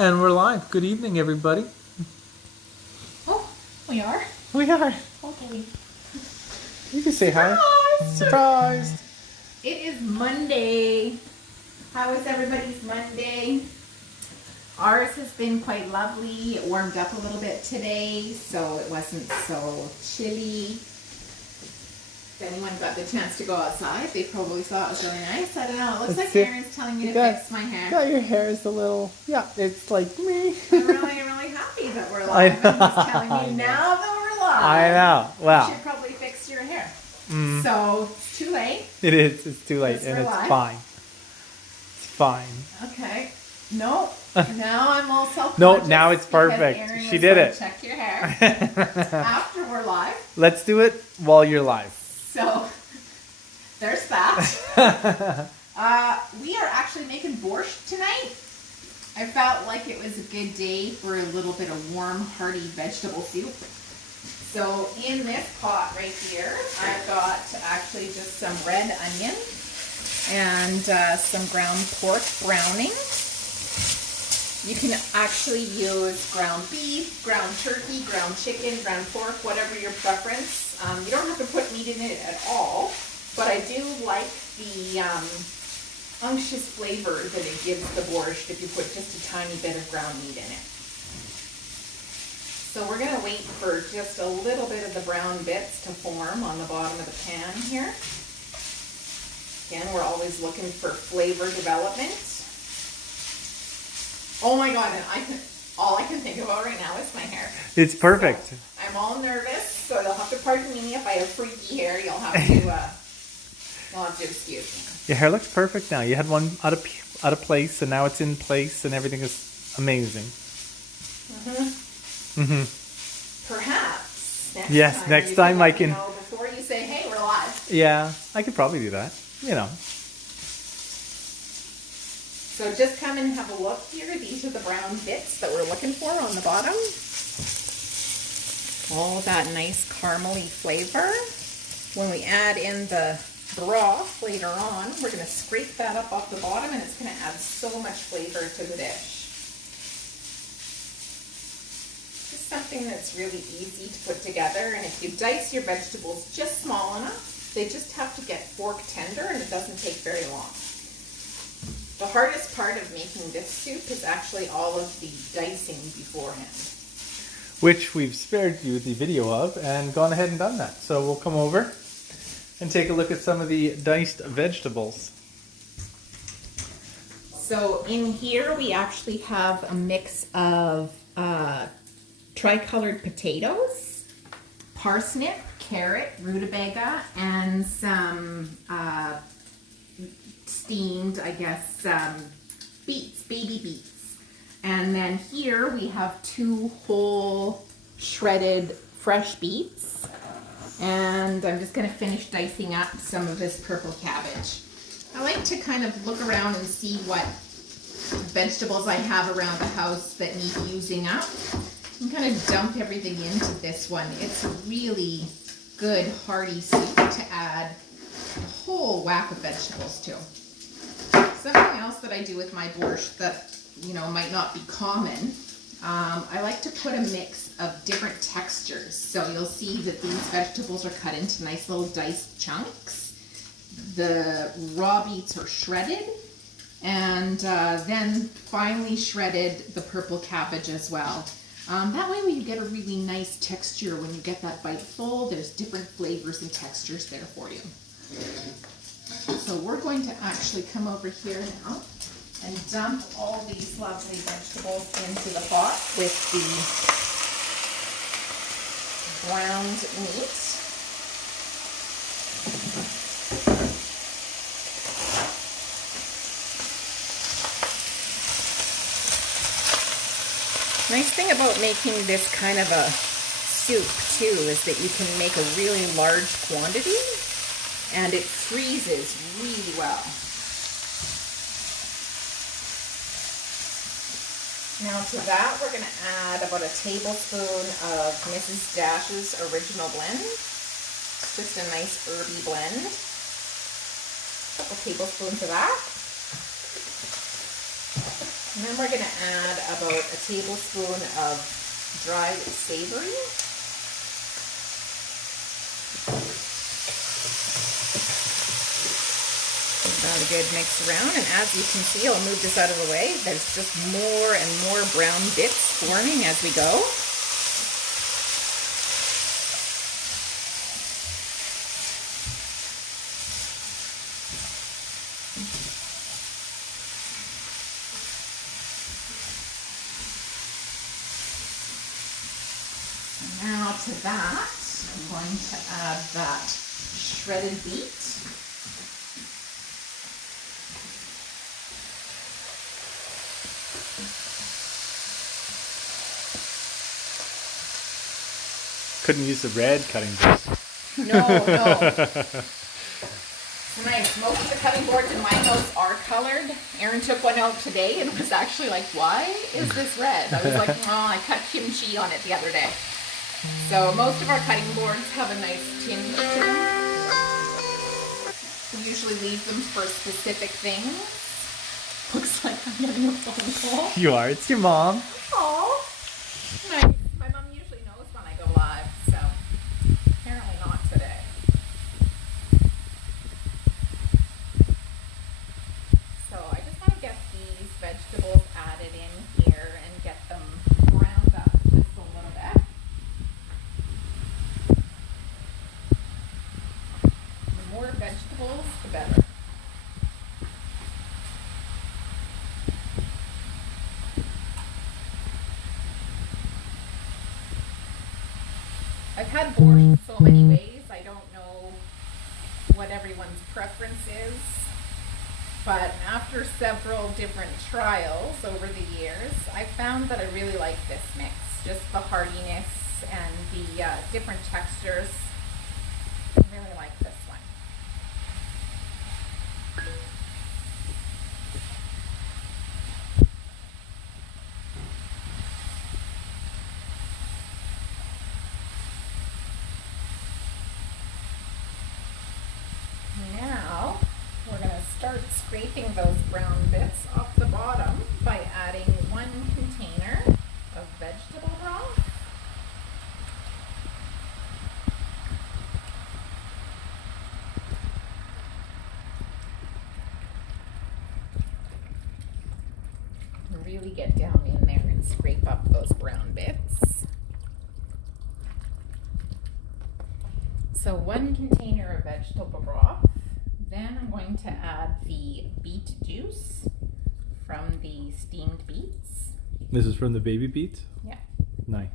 And we're live. Good evening, everybody. Oh, we are? We are. Okay. You can say hi. Surprised. It is Monday. How was everybody's Monday? Ours has been quite lovely. It warmed up a little bit today, so it wasn't so chilly. If anyone got the chance to go outside, they probably thought it was really nice. I don't know. It looks like Aaron's telling me to fix my hair. Yeah, your hair is a little, it's like me. I'm really happy that we're live. And he's telling me now that we're live. I know. Wow. You should probably fix your hair. Mm. So, it's too late. It is. It's too late, and it's fine. It's fine. Okay. No. Now I'm all self-conscious. No, now it's perfect. She did it. Check your hair after we're live. Let's do it while you're live. So, there's that. We are actually making borscht tonight. I felt like it was a good day for a little bit of warm, hearty vegetable soup. So, in this pot right here, I've got actually just some red onion and some ground pork browning. You can actually use ground beef, ground turkey, ground chicken, ground pork, whatever your preference. You don't have to put meat in it at all, but I do like the unctuous flavor that it gives the borscht if you put just a tiny bit of ground meat in it. So we're going to wait for just a little bit of the brown bits to form on the bottom of the pan here. Again, we're always looking for flavor development. Oh my God, and all I can think about right now is my hair. It's perfect. So I'm all nervous, so you'll have to pardon me if I have freaky hair. You'll have to excuse me. Your hair looks perfect now. You had one out of place, and now it's in place, and everything is amazing. Perhaps next time I can. Before you say, "Hey, we're live." Yeah, I could probably do that. So just come and have a look here. These are the brown bits that we're looking for on the bottom. All that nice caramely flavor. When we add in the broth later on, we're going to scrape that up off the bottom, and it's going to add so much flavor to the dish. Just something that's really easy to put together, and if you dice your vegetables just small enough, they just have to get fork tender, and it doesn't take very long. The hardest part of making this soup is actually all of the dicing beforehand. Which we've spared you the video of and gone ahead and done that. So we'll come over and take a look at some of the diced vegetables. So in here we actually have a mix of tricolored potatoes, parsnip, carrot, rutabaga, and some steamed, beets, baby beets. And then here we have 2 whole shredded fresh beets. And I'm just going to finish dicing up some of this purple cabbage. I like to kind of look around and see what vegetables I have around the house that need using up. And kind of dump everything into this one. It's a really good hearty soup to add a whole whack of vegetables to. Something else that I do with my borscht that, might not be common, I like to put a mix of different textures. So you'll see that these vegetables are cut into nice little diced chunks. The raw beets are shredded, and then finely shredded the purple cabbage as well. That way you get a really nice texture when you get that bite full. There's different flavors and textures there for you. So we're going to actually come over here now and dump all these lovely vegetables into the pot with the browned meat. Nice thing about making this kind of a soup too is that you can make a really large quantity and it freezes really well. Now to that we're going to add about a tablespoon of Mrs. Dash's original blend. It's just a nice herby blend. A couple tablespoons of that. And then we're going to add about a tablespoon of dried savory. Give that a good mix around, and as you can see, I'll move this out of the way. There's just more and more brown bits forming as we go. Now to that, I'm going to add that shredded beet. Couldn't use the red cutting board. No. Nice. Most of the cutting boards in my house are colored. Erin took one out today and was actually like, why is this red? I was like, oh, I cut kimchi on it the other day. So most of our cutting boards have a nice tinge to them. We usually leave them for specific things. Looks like I'm getting a phone call. You are. It's your mom. Oh, nice. My mom usually knows when I go live, so apparently not today. So I just want to get these vegetables added in here and get them browned up just a little bit. The more vegetables, the better. I've had borscht so many ways, I don't know what everyone's preference is, but after several different trials over the years, I found that I really like this mix. Just the heartiness and the different textures. I really like this one. Now, we're going to start scraping those brown bits off the bottom by adding 1 container of vegetable broth. Really get down in there and scrape up those brown bits. So 1 container of vegetable broth. Then I'm going to add the beet juice from the steamed beets. This is from the baby beets? Yeah. Nice.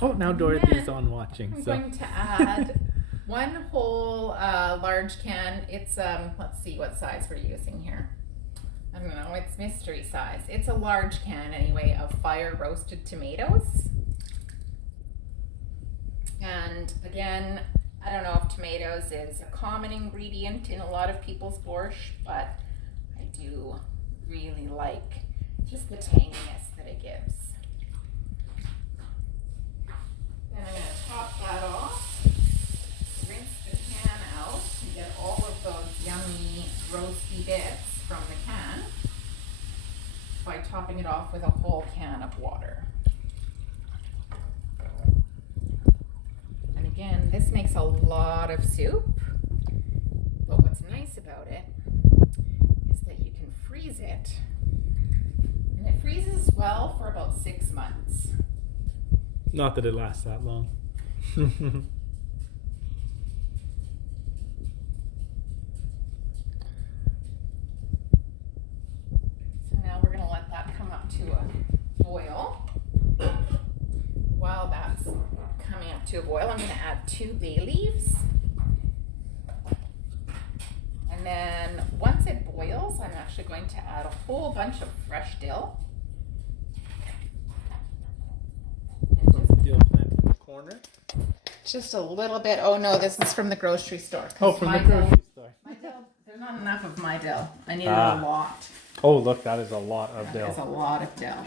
Oh, now Dorothy's on watching. I'm going to add 1 whole large can. It's, let's see what size we're using here. I don't know, it's mystery size. It's a large can anyway of fire roasted tomatoes. And again, I don't know if tomatoes is a common ingredient in a lot of people's borscht, but I do really like just the tanginess that it gives. Then I'm going to top that off, rinse the can out and get all of those yummy roasty bits from the can by topping it off with a whole can of water. And again, this makes a lot of soup, but what's nice about it is that you can freeze it, and it freezes well for about 6 months. Not that it lasts that long. So now we're going to let that come up to a boil. While that's coming up to a boil, I'm going to add 2 bay leaves. And then once it boils, I'm actually going to add a whole bunch of fresh dill. Dill plant in the corner. Just a little bit. Oh no, this is from the grocery store. Oh, from the grocery store. My dill, there's not enough of my dill. I needed a lot. Oh, look, that is a lot of dill. That is a lot of dill.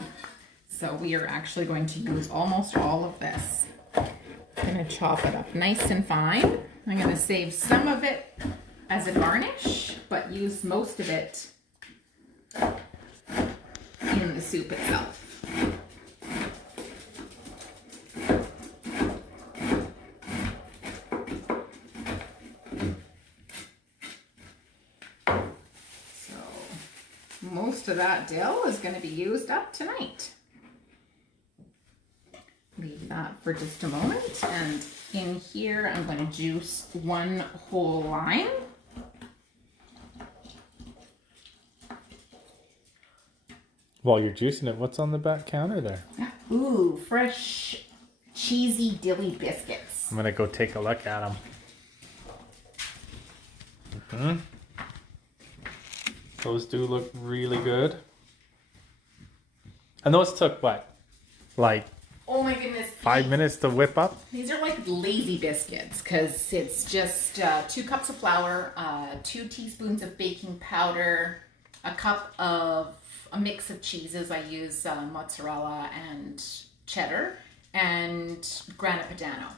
So we are actually going to use almost all of this. I'm going to chop it up nice and fine. I'm going to save some of it as a garnish, but use most of it the soup itself. Most of that dill is going to be used up tonight. Leave that for just a moment, and in here I'm going to juice 1 whole lime. While you're juicing it, what's on the back counter there? Ooh, fresh cheesy dilly biscuits. I'm going to go take a look at them. Those do look really good. And those took what? Like, oh my goodness, 5 minutes to whip up? These are like lazy biscuits because it's just 2 cups of flour, 2 teaspoons of baking powder, a cup of a mix of cheeses. I use mozzarella and cheddar, and grana padano.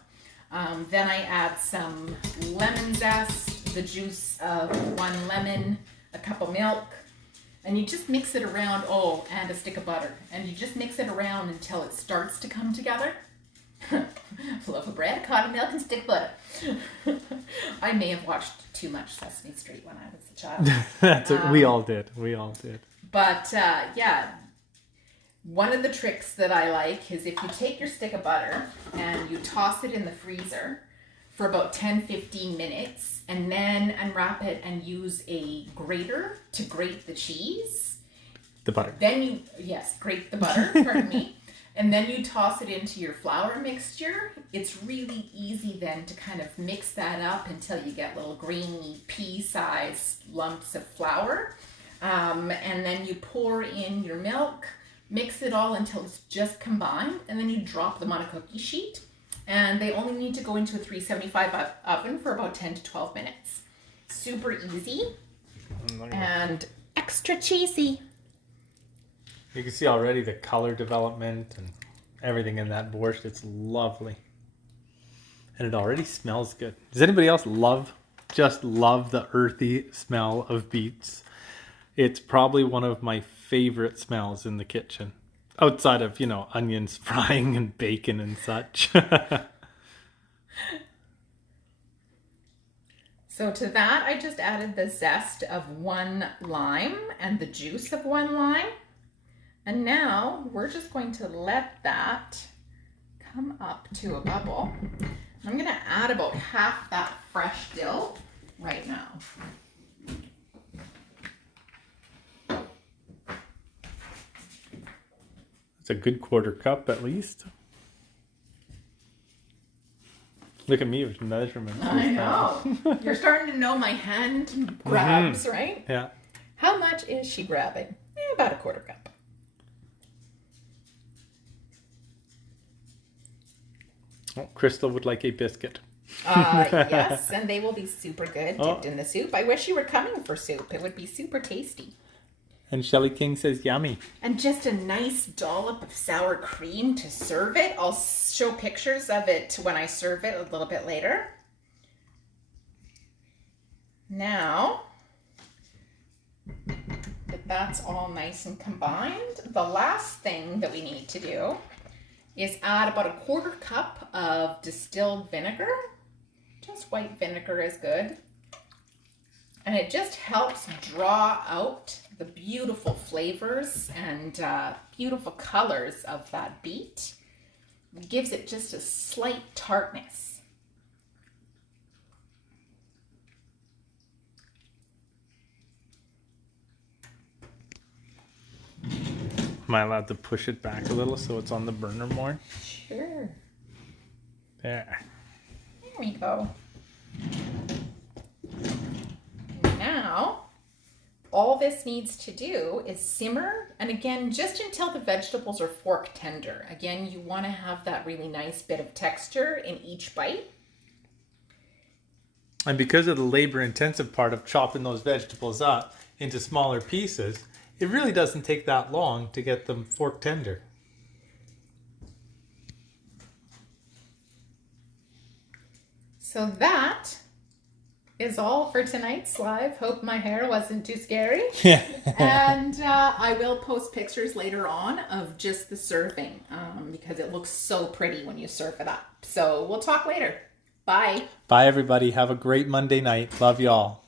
Then I add some lemon zest, the juice of 1 lemon, a cup of milk, and you just mix it around. Oh, and a stick of butter, and you just mix it around until it starts to come together. Loaf of bread, a cotton milk, and stick butter. I may have watched too much Sesame Street when I was a child. We all did. We all did. But yeah, one of the tricks that I like is if you take your stick of butter and you toss it in the freezer for about 10-15 minutes, and then unwrap it and use a grater to grate the cheese. The butter. Then you, yes, grate the butter, pardon me. And then you toss it into your flour mixture. It's really easy then to kind of mix that up until you get little grainy pea-sized lumps of flour. And then you pour in your milk, mix it all until it's just combined, and then you drop them on a cookie sheet. And they only need to go into a 375 oven for about 10 to 12 minutes. Super easy and extra cheesy. You can see already the color development and everything in that borscht. It's lovely. And it already smells good. Does anybody else just love the earthy smell of beets? It's probably one of my favorite smells in the kitchen. Outside of, onions frying and bacon and such. So to that, I just added the zest of 1 lime and the juice of 1 lime. And now we're just going to let that come up to a bubble. I'm going to add about half that fresh dill right now. It's a good 1/4 cup at least. Look at me with measurements. I know. You're starting to know my hand grabs, right? Yeah. How much is she grabbing? About a 1/4 cup. Oh, Crystal would like a biscuit. Yes, and they will be super good dipped in the soup. I wish you were coming for soup. It would be super tasty. And Shelly King says yummy. And just a nice dollop of sour cream to serve it. I'll show pictures of it when I serve it a little bit later. Now that that's all nice and combined, the last thing that we need to do is add about a 1/4 cup of distilled vinegar. Just white vinegar is good. And it just helps draw out the beautiful flavors and beautiful colors of that beet. It gives it just a slight tartness. Am I allowed to push it back a little so it's on the burner more? Sure. There. There we go. Now, all this needs to do is simmer, and again, just until the vegetables are fork tender. Again, you want to have that really nice bit of texture in each bite. And because of the labor-intensive part of chopping those vegetables up into smaller pieces, it really doesn't take that long to get them fork tender. So that is all for tonight's live. Hope my hair wasn't too scary. Yeah. And I will post pictures later on of just the serving because it looks so pretty when you serve it up. So we'll talk later. Bye. Bye, everybody. Have a great Monday night. Love y'all.